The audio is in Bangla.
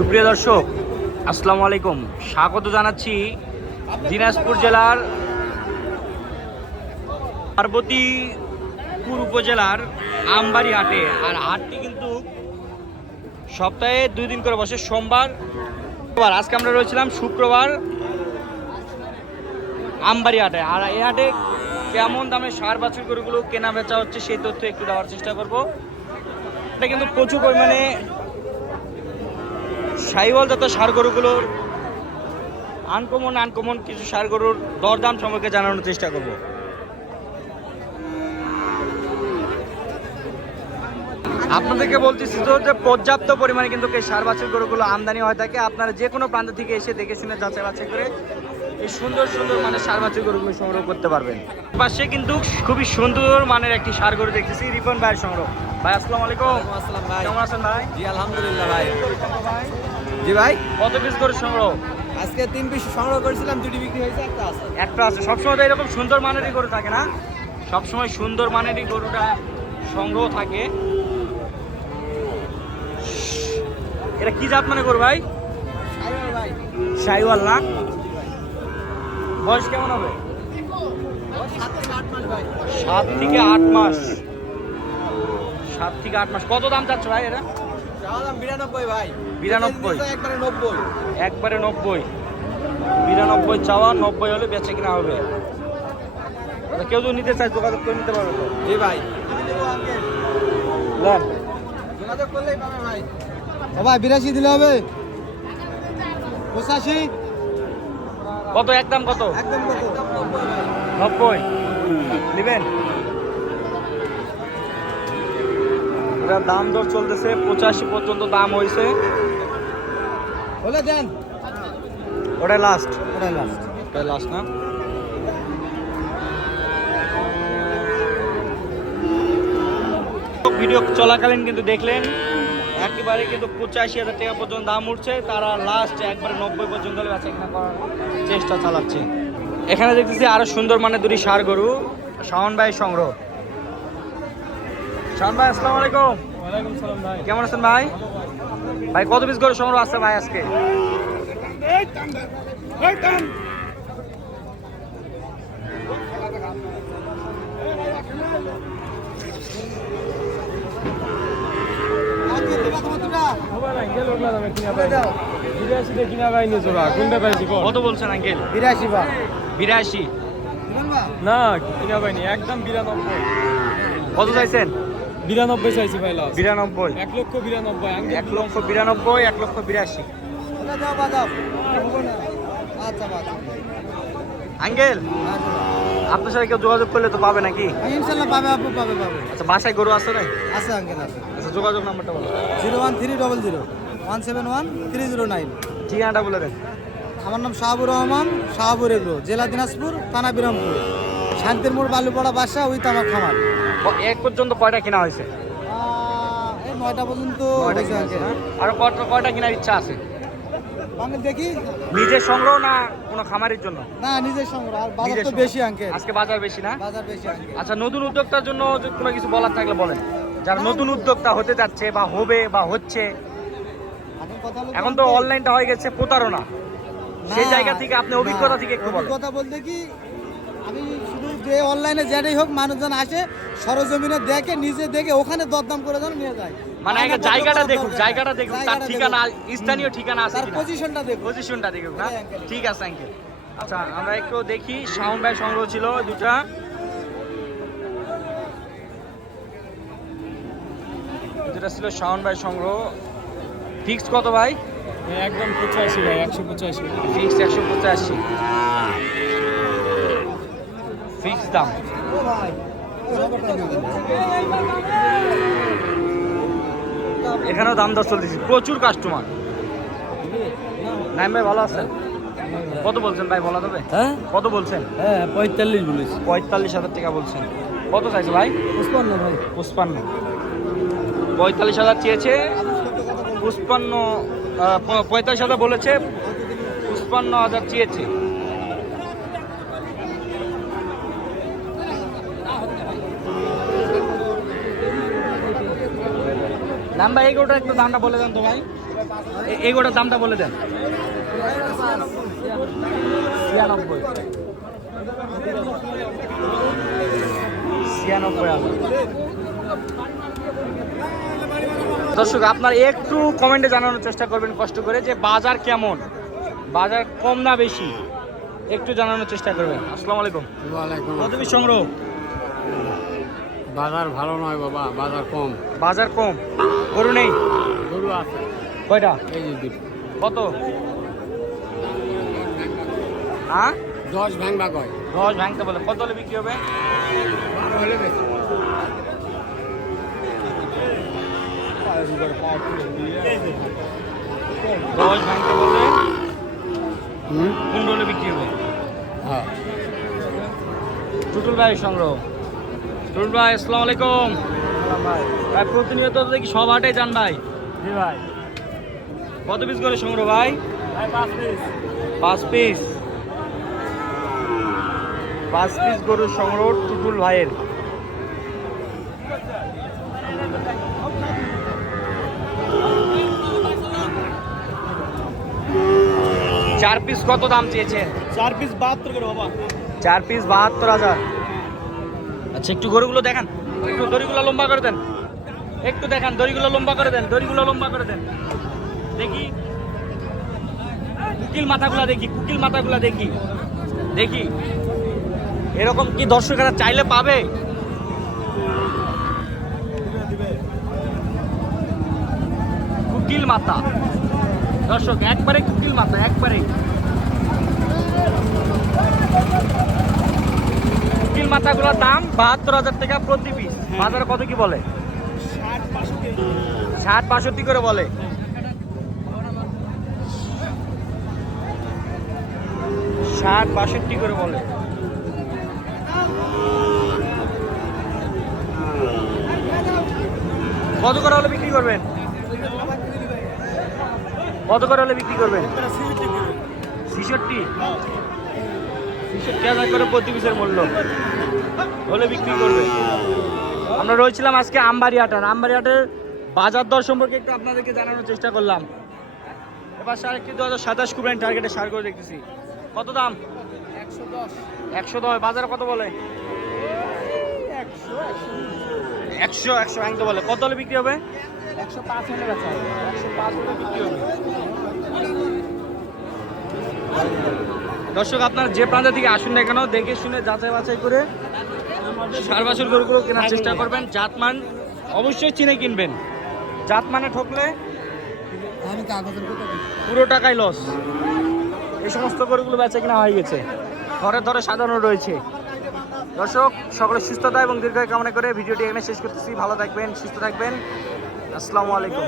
সুপ্রিয় দর্শক, আসসালামু আলাইকুম। স্বাগত জানাচ্ছি দিনাজপুর জেলার পার্বতীপুর উপজেলার আমবাড়ি হাটে। আর হাটটি কিন্তু সপ্তাহে 2 দিন করে বসে, সোমবার। আজকে আমরা রয়েছিলাম শুক্রবার আমবাড়ি হাটে। আর এই হাটে কেমন দামে সার বাছুর গরুগুলো কেনা বেচা হচ্ছে সেই তথ্য একটু দেওয়ার চেষ্টা করব। এটা কিন্তু প্রচুর পরিমাণে সাইওয়াল জাত সার গরুগুলোর আনকমন কিছু সার গরুর দরদাম সম্পর্কে জানানোর চেষ্টা করব। আপনাদেরকে বলতেছি তো যে পর্যাপ্ত পরিমাণে কিন্তু এই সার বাছুর গরুগুলো আমদানি হয়ে থাকে। আপনারা যে কোনো প্রান্ত থেকে এসে দেখে শুনে যাচাই বাছাই করে এই সুন্দর মানে সার বাছুর গরুগুলো সংগ্রহ করতে পারবেন। পাশে কিন্তু খুবই সুন্দর মানের একটি সার গরু দেখতেছি, রিপন ভাইয়ের সংগ্রহ। ভাই আসসালামু আলাইকুম। আসসালাম ভাই, কেমন আছেন ভাই? জি আলহামদুলিল্লাহ ভাই। জি ভাই, কত পিস করে সংগ্রহ? আজকে 3 পিস সংগ্রহ করেছিলাম, 2টি বিক্রি হয়েছে, একটা আছে। একটা আছে। সবসময় তো এরকম সুন্দর মানেরই গরু থাকে না, সবসময় সুন্দর মানেরই গরুটা সংগ্রহ থাকে। এটা কি জাত মানে গরু ভাই? শাইওয়াল ভাই। শাইওয়াল না? বয়স কেমন হবে? 7 থেকে 8 মাস ভাই। 7 থেকে 8 মাস। 7 থেকে 8 মাস। কত দাম চাচ্ছ ভাই এটা? চাওয়া দাম 92 ভাই। 92? একবারে 90। একবারে 90। 92 চাওয়া, 90 হলে বেচে কিনা হবে। কেউ যদি নিতে চায় যোগাযোগ করে নিতে পারবে তো? জি ভাই, নেন। যোগাযোগ করলেই পাবে ভাই। ও ভাই 82 দিলে হবে। 85 কত একদম কত? একদম কত? 90 নেবেন? এটা দাম দর চলতেছে, 85 পর্যন্ত দাম হয়েছে। বলে দেন। ওটাই লাস্ট। ওটাই লাস্ট। ওটাই লাস্ট না? ভিডিও চলাকালীন কিন্তু দেখলেন একেবারে কিন্তু 85,000 টাকা পর্যন্ত দাম উঠছে। তারা লাস্ট একবারে 90 পর্যন্ত বেচা কিনা করার চেষ্টা চালাচ্ছে। এখানে দেখতেছি আরো সুন্দর মানে 2টি ষাঁড় গরু, শাওন ভাই সংগ্রহ। শাওন ভাই আসসালামু আলাইকুম। ওয়ালাইকুম সালাম ভাই। কেমন আছেন ভাই? ভাই কত পিস গরু সংগ্রহ আছে ভাই আজকে? কত বলছেন আঙ্কেল? 82 ভাই। 82? না কিনা পাইনি, একদম 92। কত চাইছেন? 92 চাইছি ভাই, লাস্ট 92? 1,92,000। 1,92,000, 1,82,000। দাও বাজাও। আচ্ছা বাজাও। আঙ্কেল আপনার সাথে কেউ যোগাযোগ করলে তো পাবে নাকি? ইনশাআল্লাহ পাবে, আপু পাবে। আচ্ছা, বাসায় গরু আছে নাই? আছে আঙ্কেল আছে। আচ্ছা, যোগাযোগ নাম্বারটা বলো। 01300 171 309। ঠিকানাটা বলে দেন। আমার নাম শাহাবুর রহমান, শাহাবুর এগ্রো, জেলা দিনাজপুর, থানা বিরামপুর, শান্তির মোড় বালুপাড়া বাসা, ওই তো আমার খামার। এক পর্যন্ত কয়টা কিনা হয়েছে? এই 9টা পর্যন্ত কয়টা হয়েছে কিনা হয়েছে আঙ্কেল। না? আরো কয়টা কেনার ইচ্ছা আছে? আঙ্কেল দেখি। নিজের সংগ্রহ না কোনো খামারের জন্য? না, নিজের সংগ্রহ। আর বাজার নিজের তো সংগ্রহ। বেশি আঙ্কেল। আজকে বাজার বেশি না? বাজার বেশি আঙ্কেল। আচ্ছা, নতুন উদ্যোক্তার জন্য যদি কোনো কিছু বলার থাকলে বলেন, যারা নতুন উদ্যোক্তা হতে যাচ্ছে বা হবে বা হচ্ছে। এখন তো অনলাইনটা হয়ে গেছে প্রতারণা, সেই জায়গা থেকে আপনি অভিজ্ঞতা থেকে একটু বলেন। অভিজ্ঞতা বলতে কি, আমি শুধু যে অনলাইনে যেটাই হোক মানুষজন আসে সরজমিনে দেখে, নিজে দেখে ওখানে দরদাম করে যেন নিয়ে যায়। মানে আগে জায়গাটা দেখুক, তার ঠিকানা, স্থানীয় ঠিকানা আছে তার কিনা, পজিশনটা দেখুক। পজিশনটা দেখুক না? হ্যাঁ, uncle। ঠিক আছে আঙ্কেল। আচ্ছা, আমরা একটু দেখি। শাওন ভাই সংগ্রহ ছিল দুটা। দুটা ছিল শাওন ভাই সংগ্রহ। ফিক্স কত ভাই? একদম 85 ভাই, 185। ফিক্স 185। ফিক্স দাম। এখানেও দাম দর চলতেছে, প্রচুর কাস্টমার। নাইম ভাই ভালো আছেন? কত বলছেন ভাই, বলা যাবে? হ্যাঁ কত বলছেন? হ্যাঁ 45 বলেছি। 45,000 টাকা বলছেন। কত চাইছে ভাই? 55 ভাই। 55। 45,000 চেয়েছে, 45,000 বলেছে, 55,000 চেয়েছে। নাম ভাই, এই গরুটার একটু দামটা বলে দেন তো ভাই। এইগুলোর দামটা বলে দেন। 96,000। দর্শক আপনার একটু কমেন্টে জানানোর চেষ্টা করবেন কষ্ট করে যে বাজার কেমন, বাজার কম না বেশি, একটু জানানোর চেষ্টা করবেন। আসসালামু আলাইকুম। কত পিস সংগ্রহ? বাজার ভালো নয় বাবা, বাজার কম। বাজার কম, গরু নেই? গরু আছে কয়টা? এই যে দুটো। কত? হ্যাঁ 10 ভাঙবা কয়। 10 ভাঙতে বলে, কত হলে বিক্রি হবে? 12 হলে বেশি। 10 ভাঙতে বলে 15 হলে বিক্রি হবে। হ্যাঁ। টুটুল ভাই সংগ্রহ। টুটুল ভাই আসসালামু আলাইকুম। ভাই প্রতিনিয়ত তো দেখি সব হাটে যান ভাই। জি ভাই। কত পিস করে সংগ্রহ ভাই? ভাই 5 পিস। 5 পিস। 5 পিস গরুর সংগ্রহ টুটুল ভাইয়ের। চার পিস কত দাম চেয়েছেন? 4 পিস 72 করে বাবা। 4 পিস 72,000। আচ্ছা একটু গরুগুলো দেখান, একটু দড়িগুলো লম্বা করে দেন, একটু দেখান, দড়িগুলো লম্বা করে দেন, দড়িগুলো লম্বা করে দেন দেখি। কুকিল মাথাগুলা দেখি, কুকিল মাথাগুলা দেখি দেখি। এরকম কি দর্শকেরা চাইলে পাবে? কুকিল মাথা দর্শক, একবারে কুকিল মাথা, একবারে কুকিল মাথাগুলোর দাম 72,000 টাকা প্রতি পিস। বাজারে কত কি বলে? 60-65 করে বলে। 60-62 করে বলে। কত করে হলে বিক্রি করবেন? কত করে হলে বিক্রি করবেন? 66,000 করে প্রতি পিসের মূল্য হলে বিক্রি করবে। আমরা রয়েছিলাম আজকে আমবাড়ি হাটের। আমবাড়ি হাটের বাজার দর সম্পর্কে একটু আপনাদেরকে জানানোর চেষ্টা করলাম। এবার সার একটি 2027 কুরবানি টার্গেটে সার করে দেখতেছি। কত দাম? 110। বাজারে কত বলে? 100 ভাঙতে বলে। কত হলে বিক্রি হবে? 105 হলে বেচা হবে। 105 হলে বিক্রি হবে। দর্শক আপনারা যে প্রান্ত থেকে আসুন না কেন, দেখে শুনে যাচাই বাছাই করে সার বাছুর গরুগুলো কেনার চেষ্টা করবেন। জাতমান অবশ্যই চিনে কিনবেন, জাতমানে ঠকলে আমি কাগজের কথা পুরো টাকাই লস। এই সমস্ত গরুগুলো বেচা কিনা হয়ে গেছে, ঘরে ধরে সাজানো রয়েছে। দর্শক সকলের সুস্থতা এবং দীর্ঘায়ু কামনা করে ভিডিওটি এখানে শেষ করতেছি। ভালো থাকবেন, সুস্থ থাকবেন। আসসালামু আলাইকুম।